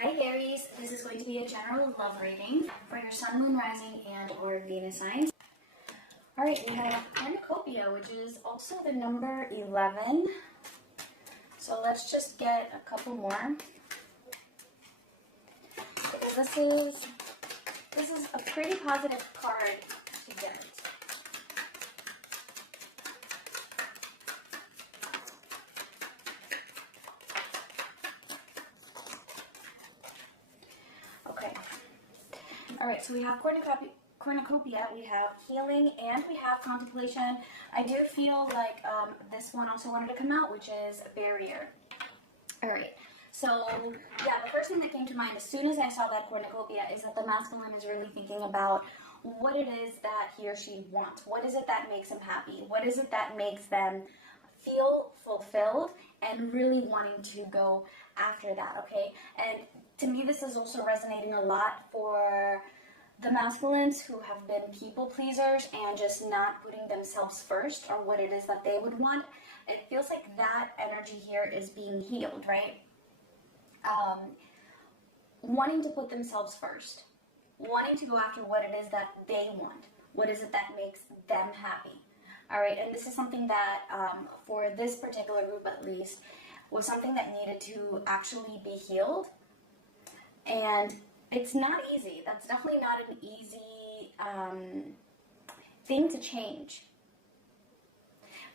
Hi Aries, this is going to be a general love reading for your sun, moon, rising, and or Venus signs. Alright, we have cornucopia, which is also the number 11. So let's just get a couple more. Because this is a pretty positive card to get. Okay. Alright, so we have cornucopia, we have healing, and we have contemplation. I do feel like this one also wanted to come out, which is a barrier. Alright, so yeah, the first thing that came to mind as soon as I saw that cornucopia is that the masculine is really thinking about what it is that he or she wants. What is it that makes them happy? What is it that makes them feel fulfilled and really wanting to go after that, okay? And to me, this is also resonating a lot for the masculines who have been people pleasers and just not putting themselves first or what it is that they would want. It feels like that energy here is being healed, right? Wanting to put themselves first, wanting to go after what it is that they want. What is it that makes them happy? All right, and this is something that, for this particular group at least, was something that needed to actually be healed. And it's not easy. That's definitely not an easy thing to change.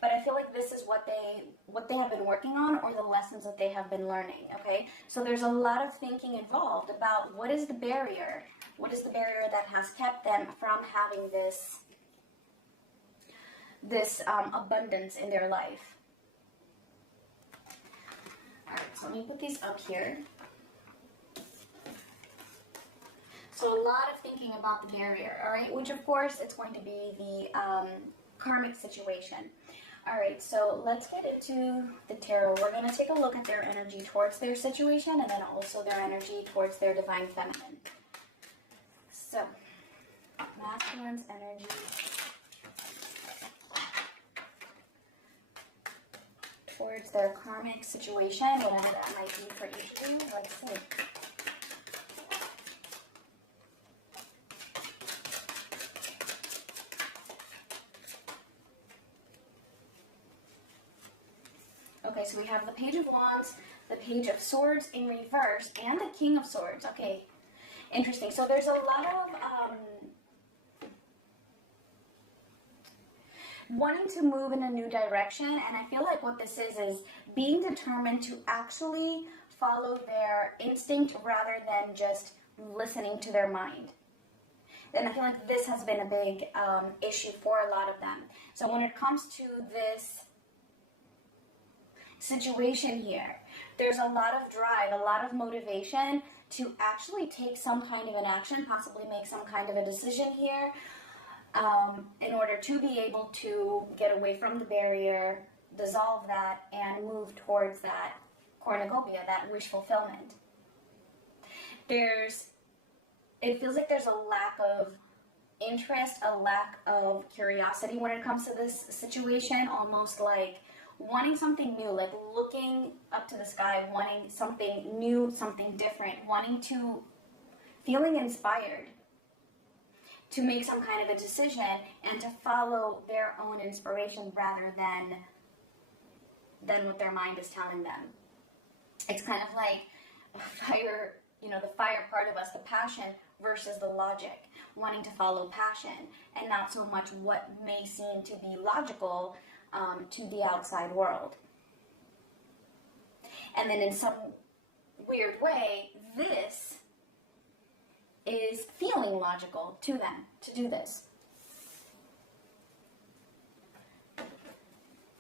But I feel like this is what they have been working on, or the lessons that they have been learning, okay? So there's a lot of thinking involved about what is the barrier? What is the barrier that has kept them from having this abundance in their life? All right, so let me put these up here. So a lot of thinking about the barrier, all right, which of course it's going to be the karmic situation. All right, so let's get into the tarot. We're going to take a look at their energy towards their situation and then also their energy towards their divine feminine. So, masculine's energy towards their karmic situation, whatever that might be for each of you. Let's see. Okay, so we have the Page of Wands, the Page of Swords in reverse, and the King of Swords. Okay, interesting. So there's a lot of wanting to move in a new direction, and I feel like what this is being determined to actually follow their instinct rather than just listening to their mind. And I feel like this has been a big issue for a lot of them. So when it comes to this situation here, there's a lot of drive, a lot of motivation to actually take some kind of an action, possibly make some kind of a decision here, in order to be able to get away from the barrier, dissolve that, and move towards that cornucopia, that wish fulfillment. It feels like there's a lack of interest, a lack of curiosity when it comes to this situation, almost like wanting something new, like looking up to the sky, wanting something new, something different, feeling inspired to make some kind of a decision and to follow their own inspiration rather than what their mind is telling them. It's kind of like fire, the fire part of us, the passion versus the logic, wanting to follow passion and not so much what may seem to be logical to the outside world. And then in some weird way, this is feeling logical to them to do this.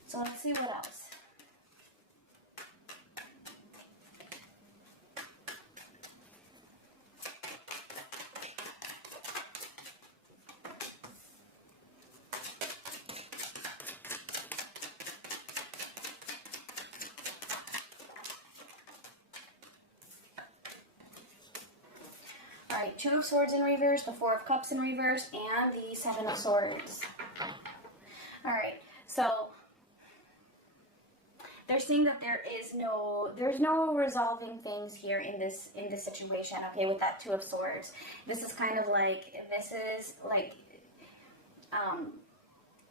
So let's see what else. Alright, Two of Swords in reverse, the Four of Cups in reverse, and the Seven of Swords. Alright, so they're saying that there's no resolving things here in this situation. Okay, with that Two of Swords, this is kind of like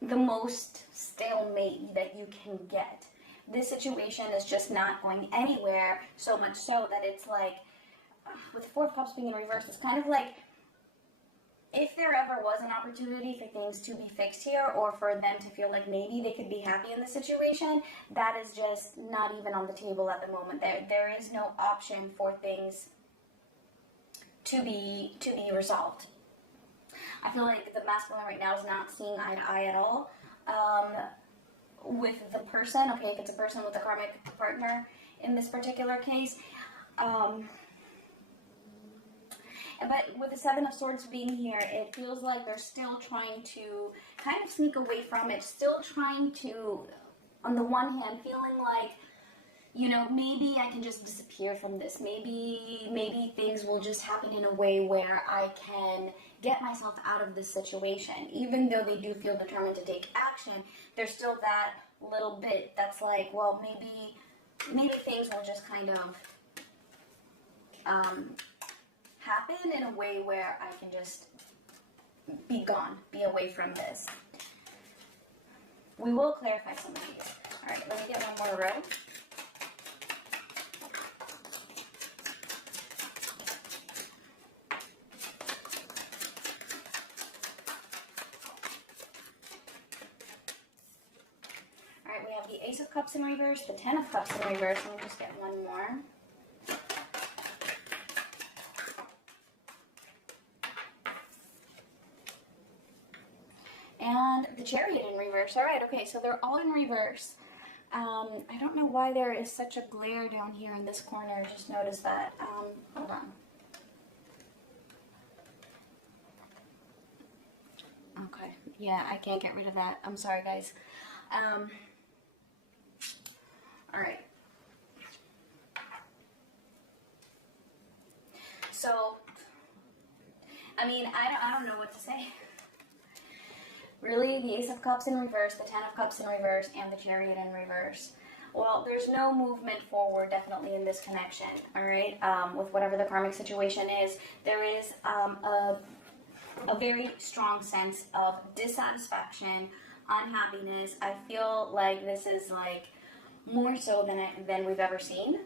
the most stalemate that you can get. This situation is just not going anywhere, so much so that it's like, with Four of Cups being in reverse, it's kind of like, if there ever was an opportunity for things to be fixed here, or for them to feel like maybe they could be happy in the situation, that is just not even on the table at the moment. There is no option for things to be resolved. I feel like the masculine right now is not seeing eye to eye at all with the person. Okay, if it's a person with a karmic partner in this particular case. But with the Seven of Swords being here, it feels like they're still trying to kind of sneak away from it, still trying to, on the one hand, feeling like, you know, maybe I can just disappear from this. Maybe things will just happen in a way where I can get myself out of this situation. Even though they do feel determined to take action, there's still that little bit that's like, well, maybe things will just kind of happen in a way where I can just be gone, be away from this. We will clarify some of these. All right, let me get one more row. All right, we have the Ace of Cups in reverse, the Ten of Cups in reverse. Let me just get one more. And the Chariot in reverse. All right, okay, so they're all in reverse. I don't know why there is such a glare down here in this corner. Just noticed that. Hold on. Okay, yeah, I can't get rid of that. I'm sorry, guys. All right. So, I mean, I don't know what to say. Really, the Ace of Cups in reverse, the Ten of Cups in reverse, and the Chariot in reverse. Well, there's no movement forward, definitely, in this connection, all right? With whatever the karmic situation is, there is a very strong sense of dissatisfaction, unhappiness. I feel like this is, like, more so than we've ever seen.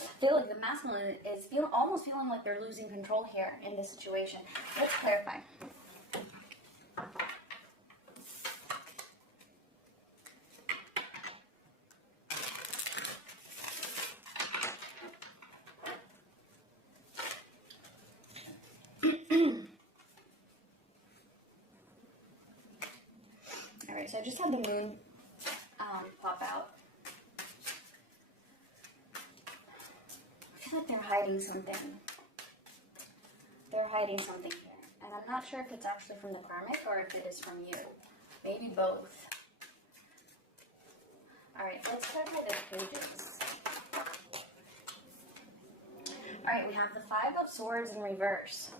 I feel like the masculine is almost feeling like they're losing control here in this situation. Let's clarify. All right, so I just had the moon pop out. I feel like they're hiding something. They're hiding something here. And I'm not sure if it's actually from the karmic or if it is from you. Maybe both. Alright, let's clarify the pages. Alright, we have the Five of Swords in reverse.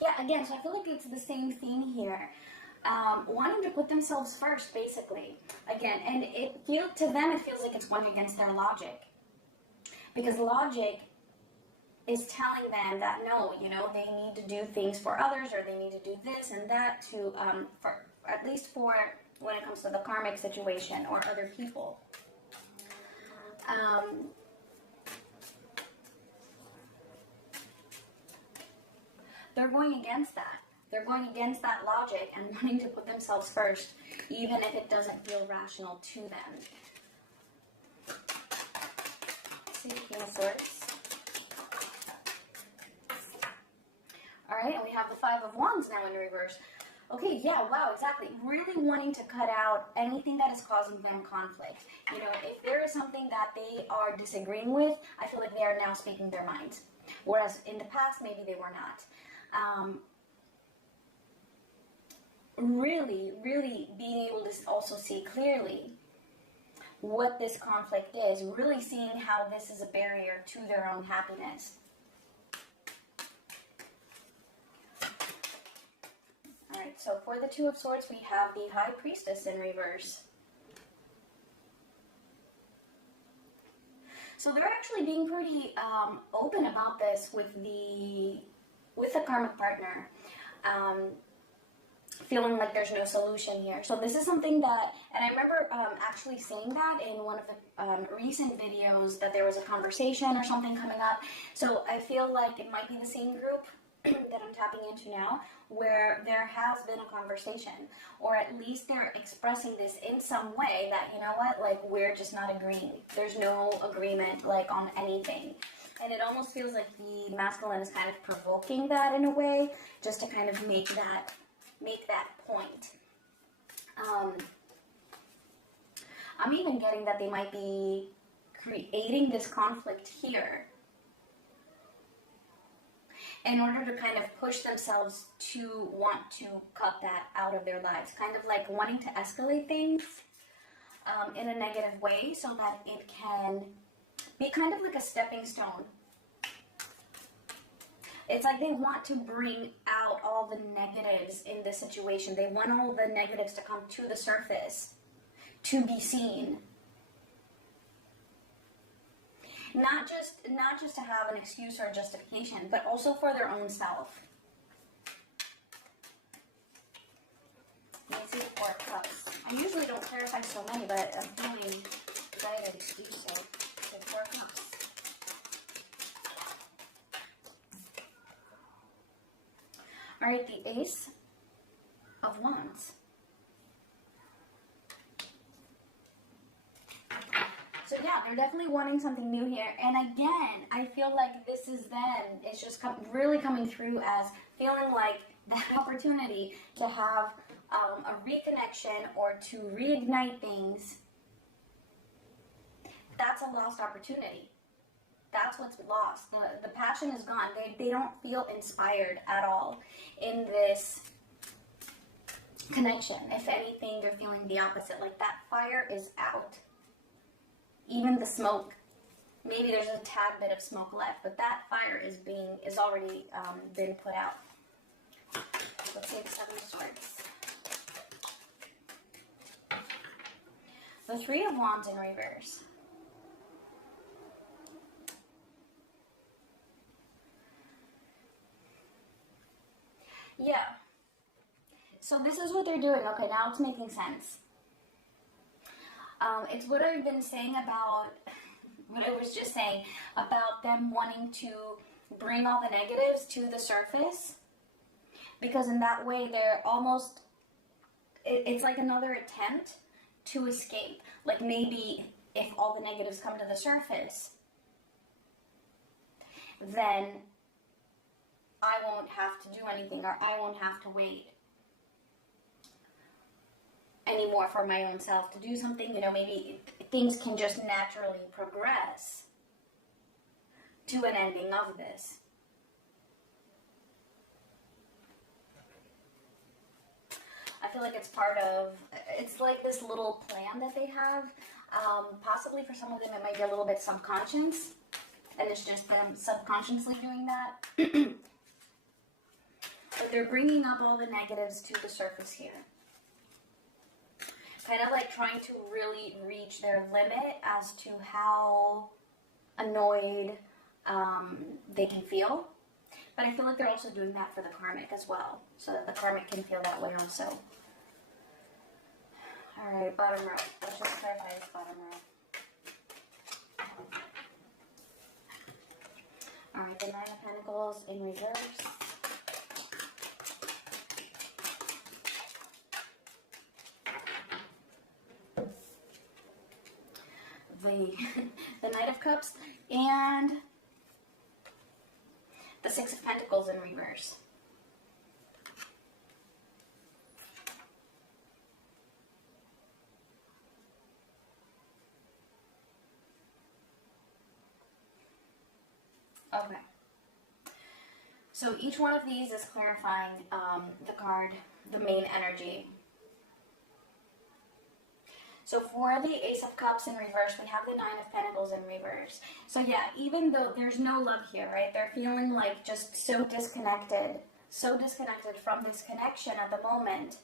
Yeah, again, so I feel like it's the same theme here. Wanting to put themselves first, basically. Again, and to them it feels like it's going against their logic. Because logic is telling them that no, you know, they need to do things for others, or they need to do this and that to, at least for when it comes to the karmic situation or other people. They're going against that. They're going against that logic and wanting to put themselves first, even if it doesn't feel rational to them. See, King of Swords. Alright, and we have the Five of Wands now in reverse. Okay, yeah, wow, exactly. Really wanting to cut out anything that is causing them conflict. You know, if there is something that they are disagreeing with, I feel like they are now speaking their mind. Whereas in the past, maybe they were not. Really being able to also see clearly what this conflict is, really seeing how this is a barrier to their own happiness. Alright, so for the Two of Swords, we have the High Priestess in reverse. So they're actually being pretty open about this with the karmic partner, feeling like there's no solution here. So this is something that, and I remember actually saying that in one of the recent videos, that there was a conversation or something coming up. So I feel like it might be the same group that I'm tapping into now, where there has been a conversation, or at least they're expressing this in some way that, you know what, like, we're just not agreeing. There's no agreement, like, on anything. And it almost feels like the masculine is kind of provoking that in a way, just to kind of make that point. I'm even getting that they might be creating this conflict here in order to kind of push themselves to want to cut that out of their lives. Kind of like wanting to escalate things in a negative way so that it can be kind of like a stepping stone. It's like they want to bring out all the negatives in the situation. They want all the negatives to come to the surface, to be seen. Not just to have an excuse or a justification, but also for their own self. Let's see the Four of Cups. I usually don't clarify so many, but I'm feeling excited to do so. The Four of Cups. Alright, the Ace of Wands. So yeah, they're definitely wanting something new here. And again, I feel like this is them. It's just really coming through as feeling like that opportunity to have a reconnection or to reignite things. That's a lost opportunity. That's what's lost. The passion is gone. They don't feel inspired at all in this connection. If anything, they're feeling the opposite. Like that fire is out. Even the smoke, maybe there's a tad bit of smoke left, but that fire is already been put out. Let's see the Seven of Swords. The Three of Wands in reverse. Yeah. So this is what they're doing. Okay, now it's making sense. It's what I've been saying about, what I was just saying, about them wanting to bring all the negatives to the surface. Because in that way, they're almost, it's like another attempt to escape. Like maybe if all the negatives come to the surface, then I won't have to do anything, or I won't have to wait anymore for my own self to do something. You know, maybe things can just naturally progress to an ending of this. I feel like it's part of, it's like this little plan that they have. Possibly for some of them it might be a little bit subconscious, and it's just them subconsciously doing that. But they're bringing up all the negatives to the surface here. Kind of like trying to really reach their limit as to how annoyed they can feel. But I feel like they're also doing that for the karmic as well, so that the karmic can feel that way also. Alright, bottom row. Let's just clarify this bottom row. Alright, the Nine of Pentacles in reverse. The Knight of Cups, and the Six of Pentacles in reverse. Okay. So each one of these is clarifying the card, the main energy. So for the Ace of Cups in reverse, we have the Nine of Pentacles in reverse. So yeah, even though there's no love here, right? They're feeling like just so disconnected so disconnected from this connection at the moment.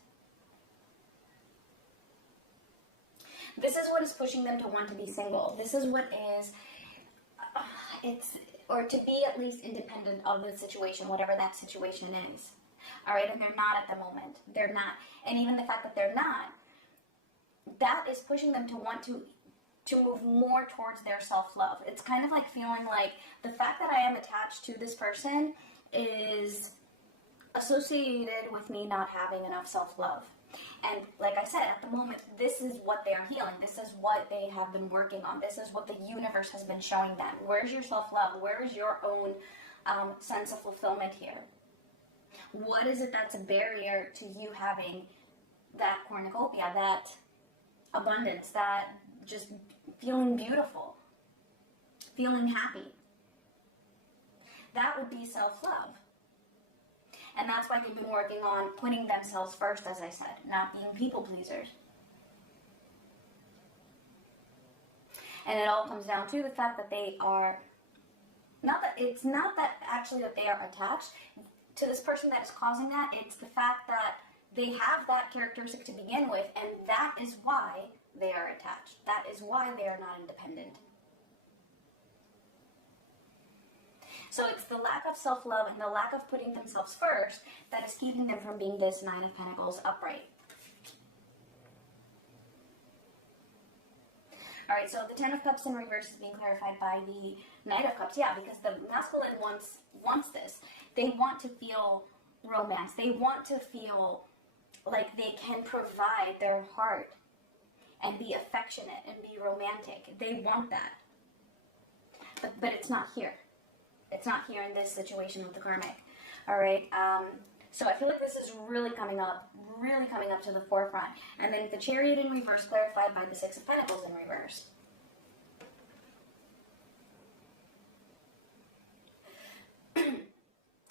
This is what is pushing them to want to be single. This is what is, or to be at least independent of the situation, whatever that situation is. All right, and they're not at the moment. They're not. And even the fact that they're not, that is pushing them to want to move more towards their self-love. It's kind of like feeling like the fact that I am attached to this person is associated with me not having enough self-love. And like I said, at the moment, this is what they are healing. This is what they have been working on. This is what the universe has been showing them. Where's your self-love? Where is your own sense of fulfillment here? What is it that's a barrier to you having that cornucopia, that abundance, that just feeling beautiful, feeling happy? That would be self-love. And that's why they've been working on putting themselves first, as I said, not being people pleasers. And it all comes down to the fact that they are, it's not that actually that they are attached to this person that is causing that. It's the fact that they have that characteristic to begin with, and that is why they are attached. That is why they are not independent. So it's the lack of self-love and the lack of putting themselves first that is keeping them from being this Nine of Pentacles upright. All right, so the Ten of Cups in reverse is being clarified by the Knight of Cups. Yeah, because the masculine wants this. They want to feel romance. They want to feel like they can provide their heart and be affectionate and be romantic. They want that. But it's not here. It's not here in this situation with the karmic. All right. So I feel like this is really coming up to the forefront. And then the Chariot in reverse clarified by the Six of Pentacles in reverse.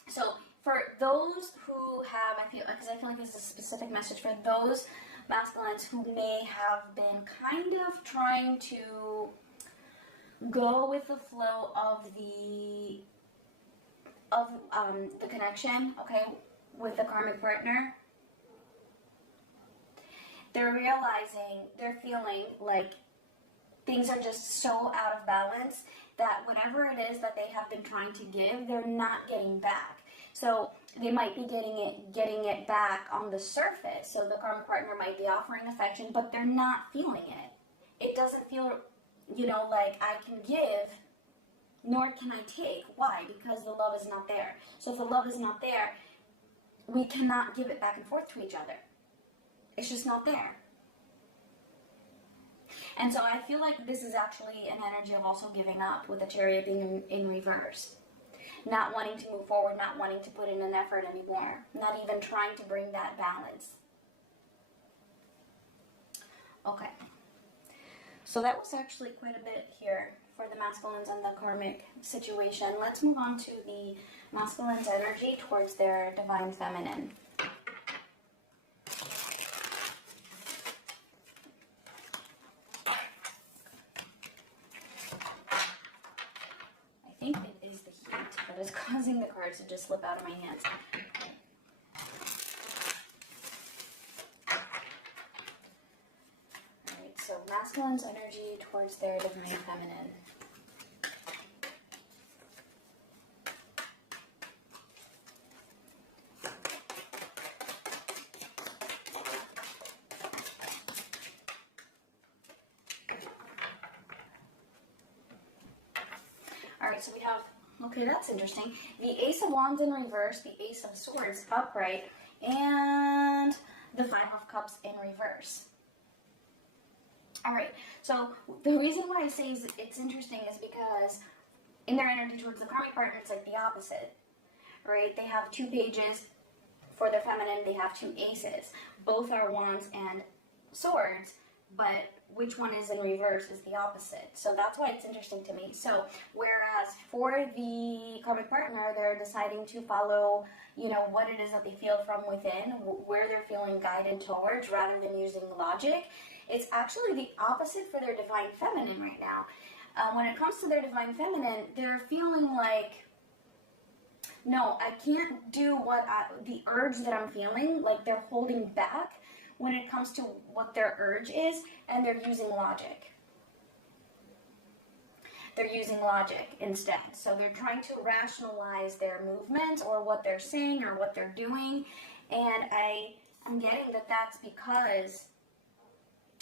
So for those who have, I feel like this is a specific message for those masculines who may have been kind of trying to go with the flow of the connection, okay, with the karmic partner. They're realizing, they're feeling like things are just so out of balance that whatever it is that they have been trying to give, they're not getting back. So they might be getting it back on the surface. So the karmic partner might be offering affection, but they're not feeling it. It doesn't feel, like I can give, nor can I take. Why? Because the love is not there. So if the love is not there, we cannot give it back and forth to each other. It's just not there. And so I feel like this is actually an energy of also giving up, with the Chariot being in reverse. Not wanting to move forward, not wanting to put in an effort anymore. Not even trying to bring that balance. Okay. So that was actually quite a bit here for the masculines and the karmic situation. Let's move on to the masculine's energy towards their divine feminine. I think it is the heat that is causing the cards to just slip out of my hands. Alright, so masculine's energy towards their divine feminine. Alright, so we have, okay, that's interesting. The Ace of Wands in reverse, the Ace of Swords upright, and the Five of Cups in reverse. Alright, so the reason why I say it's interesting is because in their energy towards the karmic partner, it's like the opposite, right? They have two pages for their feminine, they have two aces. Both are wands and swords, but which one is in reverse is the opposite. So that's why it's interesting to me. So whereas for the karmic partner, they're deciding to follow, what it is that they feel from within, where they're feeling guided towards, rather than using logic. It's actually the opposite for their divine feminine right now. When it comes to their divine feminine, they're feeling like no, I can't do the urge that I'm feeling, like they're holding back when it comes to what their urge is, and they're using logic. They're using logic instead. So they're trying to rationalize their movements or what they're saying or what they're doing. And I'm getting that that's because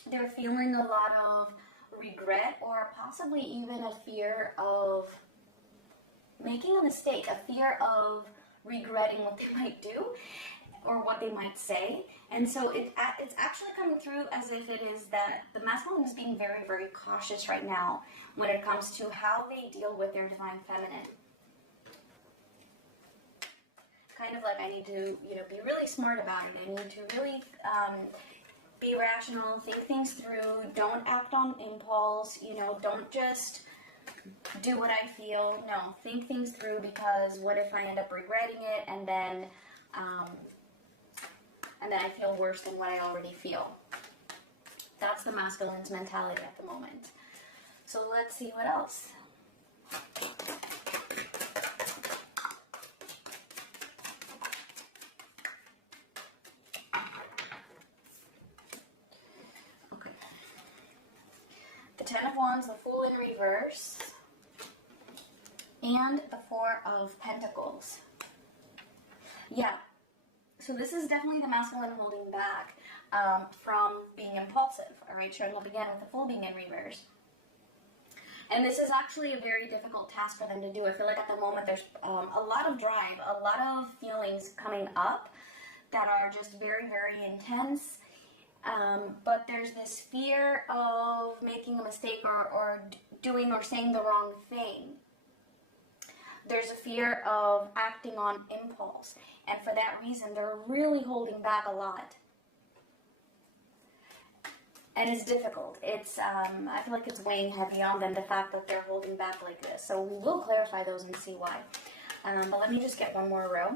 they're feeling a lot of regret or possibly even a fear of making a mistake, a fear of regretting what they might do or what they might say. And so it's actually coming through as if it is that the masculine is being very, very cautious right now when it comes to how they deal with their divine feminine. Kind of like, I need to, be really smart about it. I need to really be rational, think things through, don't act on impulse, don't just do what I feel. No, think things through, because what if I end up regretting it and then I feel worse than what I already feel. That's the masculine's mentality at the moment. So let's see what else. Okay. The Ten of Wands, the Fool in reverse, and the Four of Pentacles. Yeah. So this is definitely the masculine holding back from being impulsive. All right, showing up again with the Fool being in reverse. And this is actually a very difficult task for them to do. I feel like at the moment there's a lot of drive, a lot of feelings coming up that are just very, very intense. But there's this fear of making a mistake or doing or saying the wrong thing. There's a fear of acting on impulse. And for that reason, they're really holding back a lot. And it's difficult. It's I feel like it's weighing heavy on them, the fact that they're holding back like this. So we will clarify those and see why. But let me just get one more row.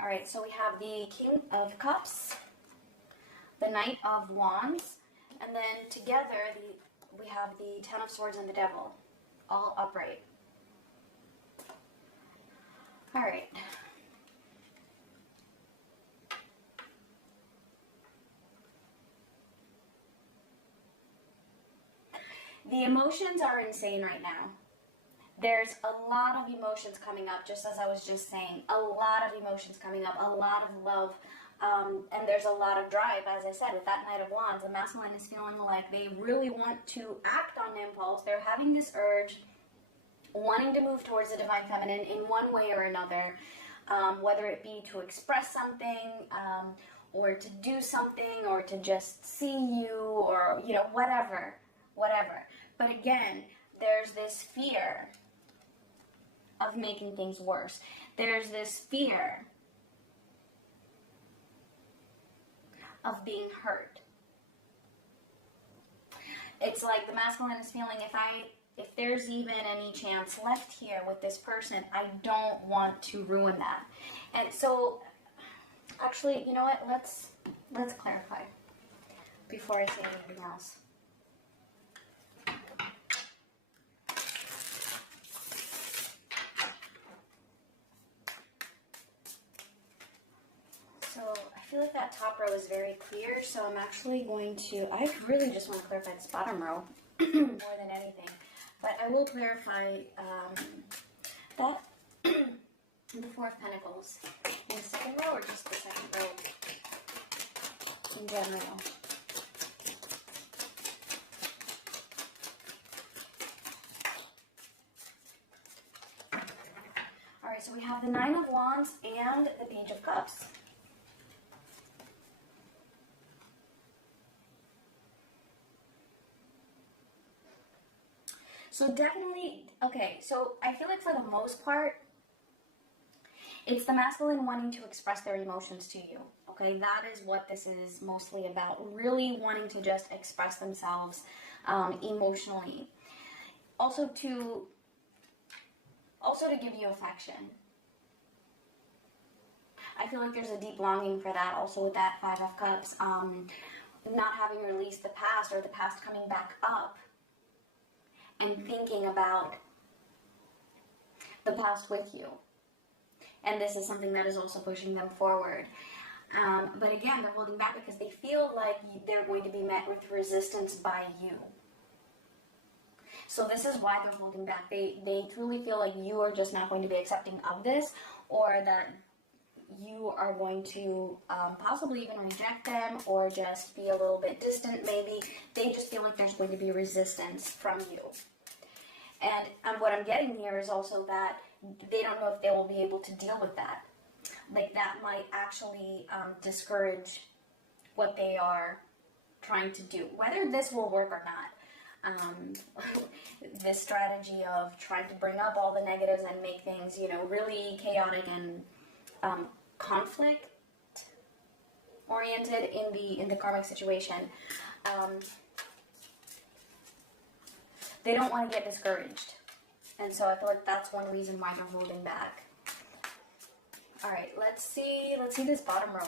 All right, so we have the King of Cups, the Knight of Wands, and then together we have the Ten of Swords and the Devil, all upright. All right. The emotions are insane right now. There's a lot of emotions coming up, just as I was just saying. A lot of emotions coming up, a lot of love, and there's a lot of drive. As I said, with that Knight of Wands, the masculine is feeling like they really want to act on impulse. They're having this urge, wanting to move towards the divine feminine in one way or another, whether it be to express something, or to do something, or to just see you, or, whatever. But again, there's this fear of making things worse. There's this fear of being hurt. It's like the masculine is feeling, if there's even any chance left here with this person, I don't want to ruin that. And so, actually, you know what? Let's clarify before I say anything else. So I feel like that top row is very clear, so I'm actually going to, I really just want to clarify this bottom row more than anything. But I will clarify that the Four of Pentacles in the second row, or just the second row in general. Alright, so we have the Nine of Wands and the Page of Cups. So definitely, okay, so I feel like for the most part, it's the masculine wanting to express their emotions to you, okay? That is what this is mostly about, really wanting to just express themselves emotionally. Also to give you affection. I feel like there's a deep longing for that also with that Five of Cups. Not having released the past, or the past coming back up and thinking about the past with you. And this is something that is also pushing them forward. But again, they're holding back because they feel like they're going to be met with resistance by you. So this is why they're holding back. They truly feel like you are just not going to be accepting of this, or that you are going to possibly even reject them, or just be a little bit distant maybe. They just feel like there's going to be resistance from you. And what I'm getting here is also that they don't know if they will be able to deal with that. Like, that might actually discourage what they are trying to do. Whether this will work or not. This strategy of trying to bring up all the negatives and make things, you know, really chaotic and conflict oriented in the karmic situation. They don't want to get discouraged, and so I feel like that's one reason why they're holding back. All right, let's see this bottom row.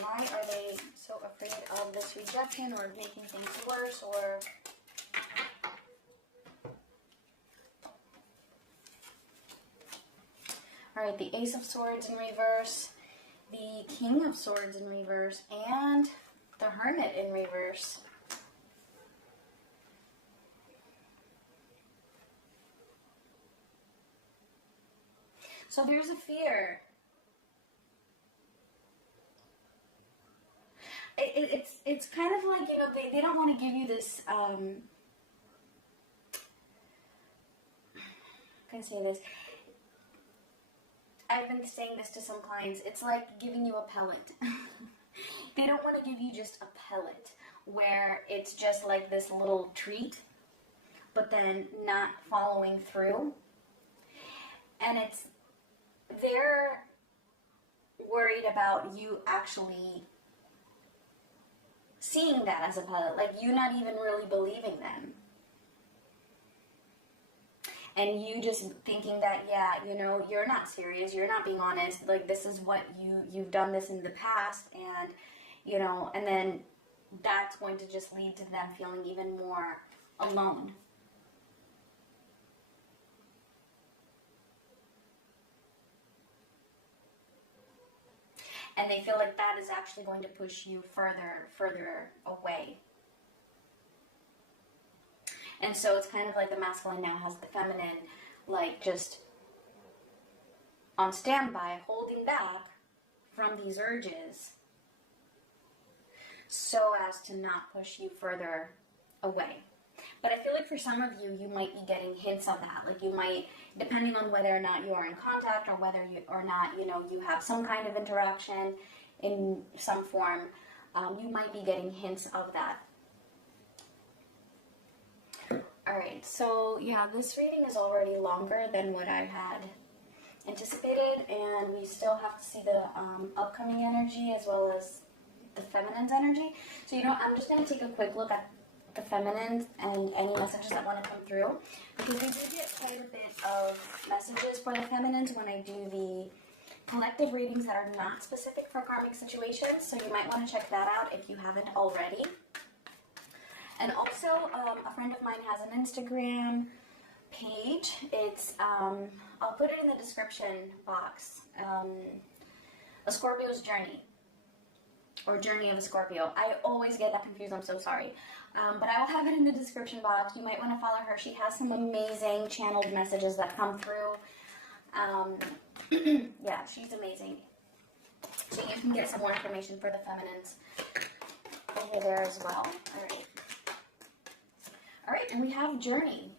Why are they so afraid of this rejection, or making things worse, or... Alright, the Ace of Swords in reverse, the King of Swords in reverse, and the Hermit in reverse. So there's a fear. It's kind of like, you know, they don't want to give you this, how can I say this? I've been saying this to some clients. It's like giving you a pellet. They don't want to give you just a pellet where it's just like this little treat, but then not following through. And they're worried about you actually seeing that as a pellet, like you not even really believing them. And you just thinking that, yeah, you know, you're not serious, you're not being honest, like this is what you've done this in the past, and, you know, and then that's going to just lead to them feeling even more alone. And they feel like that is actually going to push you further away. And so it's kind of like the masculine now has the feminine, like, just on standby, holding back from these urges so as to not push you further away. But I feel like for some of you, you might be getting hints of that. Like, you might, depending on whether or not you are in contact, or whether you or not, you know, you have some kind of interaction in some form, you might be getting hints of that. Alright, so yeah, this reading is already longer than what I had anticipated, and we still have to see the upcoming energy as well as the feminine's energy. So, you know, I'm just going to take a quick look at the feminine and any messages that want to come through, because I do get quite a bit of messages for the feminines when I do the collective readings that are not specific for karmic situations, so you might want to check that out if you haven't already. And also, a friend of mine has an Instagram page. It's, I'll put it in the description box, A Scorpio's Journey, or Journey of a Scorpio. I always get that confused, I'm so sorry. But I will have it in the description box. You might want to follow her. She has some amazing channeled messages that come through. Yeah, she's amazing. So you can get some more information for the feminines over there as well. Alright. Alright, and we have Journey.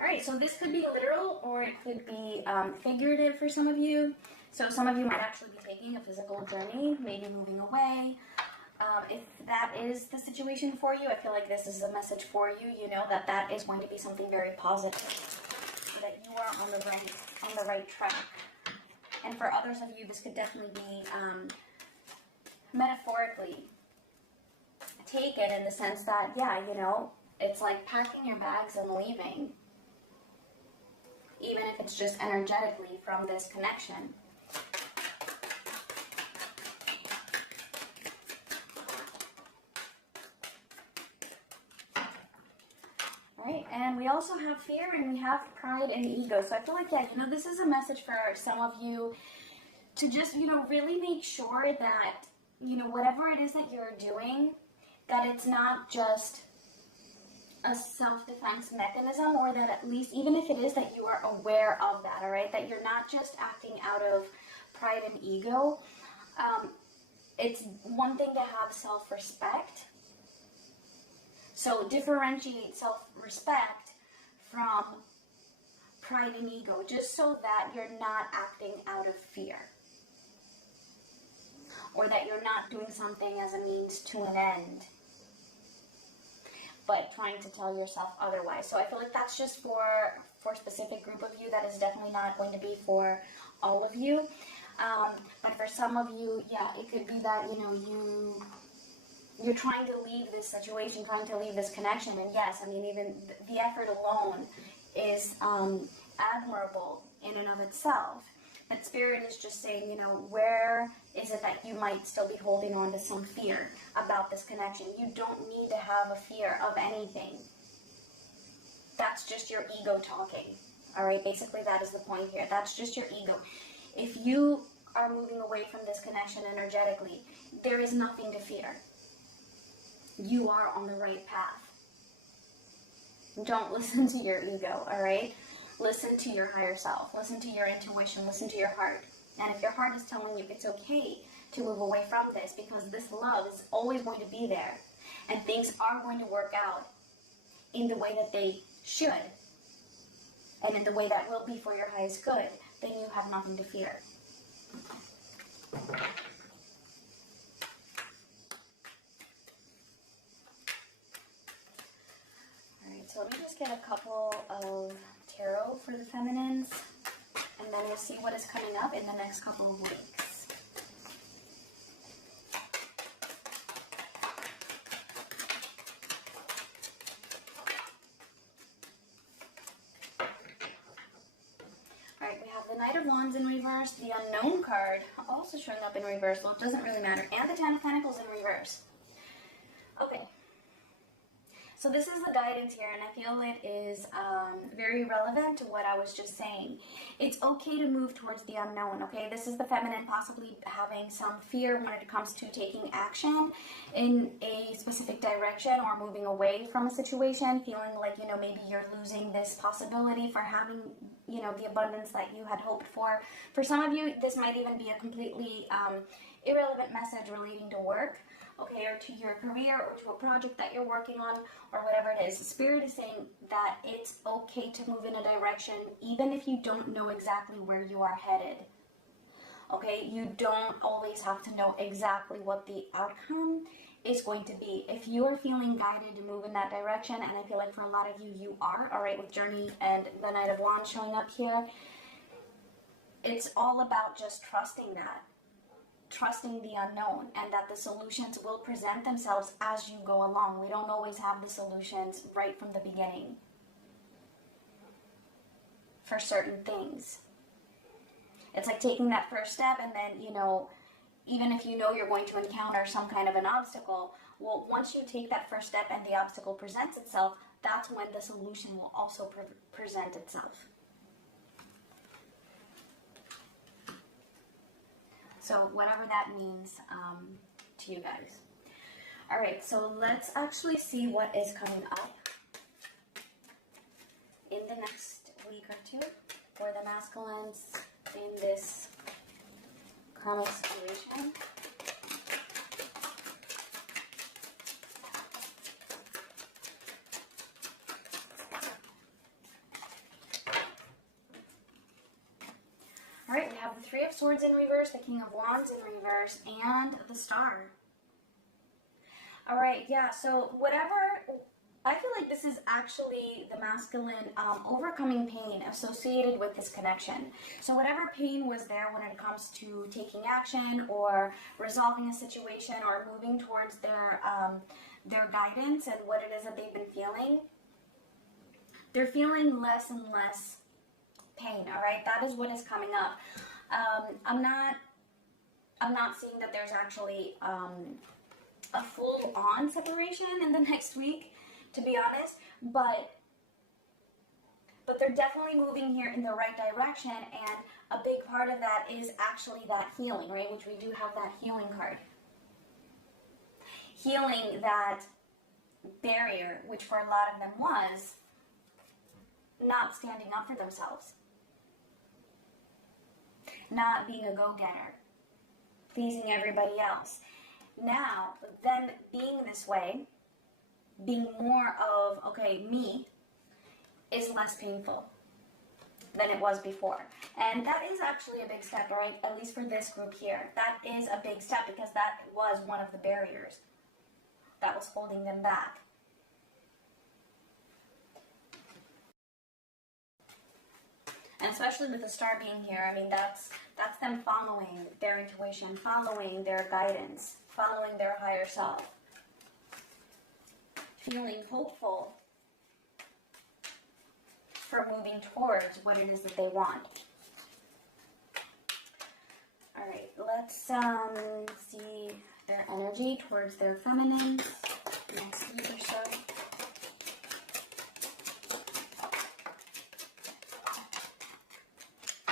Alright, so this could be literal, or it could be figurative for some of you. So some of you might actually be taking a physical journey, maybe moving away. If that is the situation for you, I feel like this is a message for you. You know that that is going to be something very positive, that you are on the right track. And for others of you, this could definitely be metaphorically take it in the sense that, yeah, you know, it's like packing your bags and leaving, even if it's just energetically from this connection. Right, and we also have fear and we have pride and ego. So I feel like, yeah, you know, this is a message for some of you to just, you know, really make sure that, you know, whatever it is that you're doing, that it's not just a self-defense mechanism, or that at least, even if it is, that you are aware of that, all right? That you're not just acting out of pride and ego. It's one thing to have self-respect. So differentiate self-respect from pride and ego, just so that you're not acting out of fear, or that you're not doing something as a means to an end, but trying to tell yourself otherwise. So I feel like that's just for a specific group of you. That is definitely not going to be for all of you. But for some of you, yeah, it could be that, you know, you're trying to leave this situation, trying to leave this connection. And yes, I mean, even the effort alone is admirable in and of itself. But Spirit is just saying, you know, where is it that you might still be holding on to some fear about this connection? You don't need to have a fear of anything. That's just your ego talking. All right, basically that is the point here. That's just your ego. If you are moving away from this connection energetically, there is nothing to fear. You are on the right path. Don't listen to your ego, all right? Listen to your higher self. Listen to your intuition. Listen to your heart. And if your heart is telling you it's okay to move away from this, because this love is always going to be there, and things are going to work out in the way that they should, and in the way that will be for your highest good, then you have nothing to fear. Alright, so let me just get a couple of tarot for the feminines, and then we'll see what is coming up in the next couple of weeks. Alright, we have the Knight of Wands in reverse, the Unknown card also showing up in reverse. Well, it doesn't really matter. And the Ten of Pentacles in reverse. Okay. So this is the guidance here, and I feel it is very relevant to what I was just saying. It's okay to move towards the unknown, okay? This is the feminine possibly having some fear when it comes to taking action in a specific direction, or moving away from a situation, feeling like, you know, maybe you're losing this possibility for having, you know, the abundance that you had hoped for. For some of you, this might even be a completely irrelevant message relating to work, okay, or to your career, or to a project that you're working on, or whatever it is. The Spirit is saying that it's okay to move in a direction, even if you don't know exactly where you are headed. Okay, you don't always have to know exactly what the outcome is going to be. If you are feeling guided to move in that direction, and I feel like for a lot of you, you are, all right, with Journey and the Knight of Wands showing up here, it's all about just trusting that. Trusting the unknown, and that the solutions will present themselves as you go along. We don't always have the solutions right from the beginning for certain things. It's like taking that first step, and then, you know, even if you know you're going to encounter some kind of an obstacle, well, once you take that first step and the obstacle presents itself, that's when the solution will also present itself. So whatever that means to you guys. All right, so let's actually see what is coming up in the next week or two for the masculines in this karmic situation. Alright, we have the Three of Swords in reverse, the King of Wands in reverse, and the Star. Alright, yeah, so whatever, I feel like this is actually the masculine overcoming pain associated with this connection. So whatever pain was there when it comes to taking action, or resolving a situation, or moving towards their guidance and what it is that they've been feeling, they're feeling less and less pain, all right? That is what is coming up. I'm not seeing that there's actually a full-on separation in the next week, to be honest, but they're definitely moving here in the right direction, and a big part of that is actually that healing, right? Which we do have that healing card. Healing that barrier, which for a lot of them was not standing up for themselves, not being a go-getter, pleasing everybody else. Now, them being this way, being more of, okay, me, is less painful than it was before. And that is actually a big step, right? At least for this group here. That is a big step because that was one of the barriers that was holding them back. And especially with the star being here, I mean, that's them following their intuition, following their guidance, following their higher self, feeling hopeful for moving towards what it is that they want. All right, let's see their energy towards their feminines next week or so. I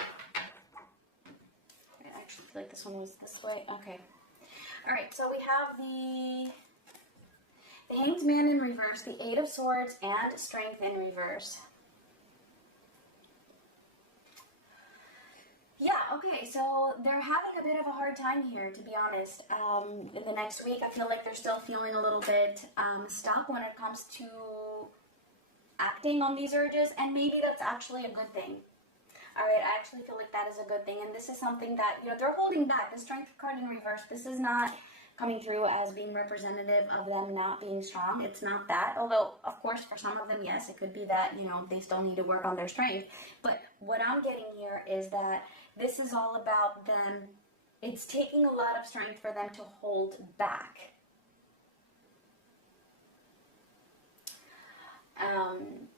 actually feel like this one was this way. Okay. All right, so we have the Hanged Man in reverse, the Eight of Swords, and Strength in reverse. Yeah, okay, so they're having a bit of a hard time here, to be honest. In the next week, I feel like they're still feeling a little bit stuck when it comes to acting on these urges, and maybe that's actually a good thing. All right, I actually feel like that is a good thing, and this is something that, you know, they're holding back. The Strength card in reverse, this is not coming through as being representative of them not being strong. It's not that, although, of course, for some of them, yes, it could be that, you know, they still need to work on their strength. But what I'm getting here is that this is all about them. It's taking a lot of strength for them to hold back. And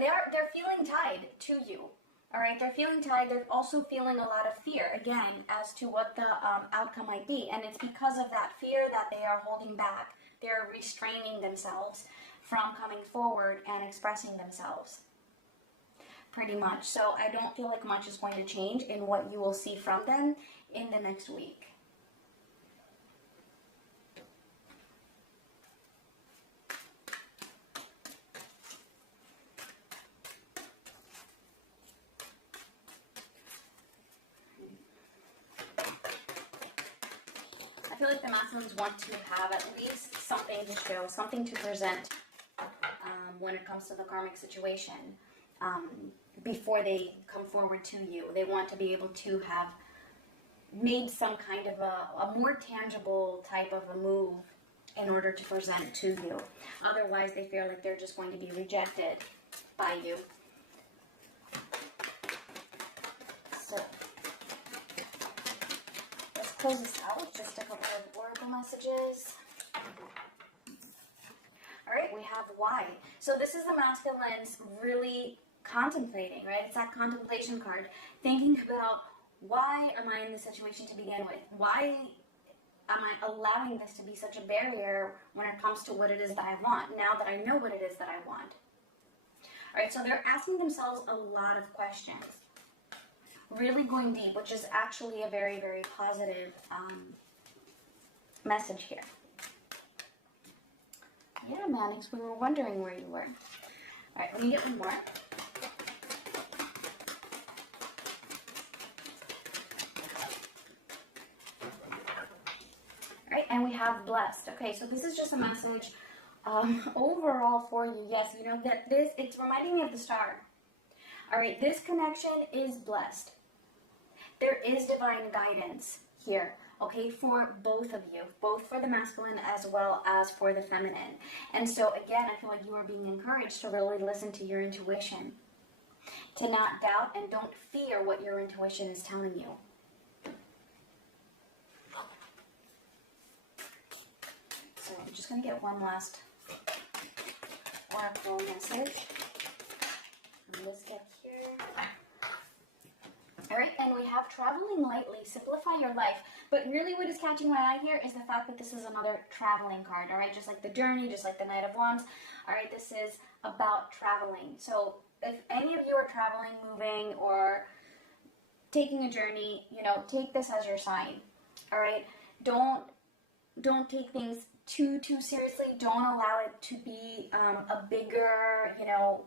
they're feeling tied to you. All right, they're feeling tied. They're also feeling a lot of fear, again, as to what the outcome might be. And it's because of that fear that they are holding back. They're restraining themselves from coming forward and expressing themselves. Pretty much. So I don't feel like much is going to change in what you will see from them in the next week. I feel like the masculines want to have at least something to show, something to present when it comes to the karmic situation. Before they come forward to you, they want to be able to have made some kind of a more tangible type of a move in order to present it to you. Otherwise, they feel like they're just going to be rejected by you. So, let's close this out with just a couple of oracle messages. All right, we have why. So this is the masculines really contemplating, right? It's that contemplation card. Thinking about, why am I in this situation to begin with? Why am I allowing this to be such a barrier when it comes to what it is that I want, now that I know what it is that I want? All right, so they're asking themselves a lot of questions. Really going deep, which is actually a very, very positive message here. Yeah, Mannix, we were wondering where you were. All right, let me get one more. All right, and we have blessed. Okay, so this is just a message overall for you. Yes, you know that it's reminding me of the star. All right, this connection is blessed. There is divine guidance here, okay, for both of you, both for the masculine as well as for the feminine. And so, again, I feel like you are being encouraged to really listen to your intuition, to not doubt and don't fear what your intuition is telling you. So I'm just just going to get one last oracle message. Let's get here. Alright, and we have traveling lightly, simplify your life. But really what is catching my eye here is the fact that this is another traveling card, alright? Just like the journey, just like the Knight of Wands. Alright, this is about traveling. So if any of you are traveling, moving, or taking a journey, you know, take this as your sign. Alright? Don't take things too seriously. Don't allow it to be a bigger, you know,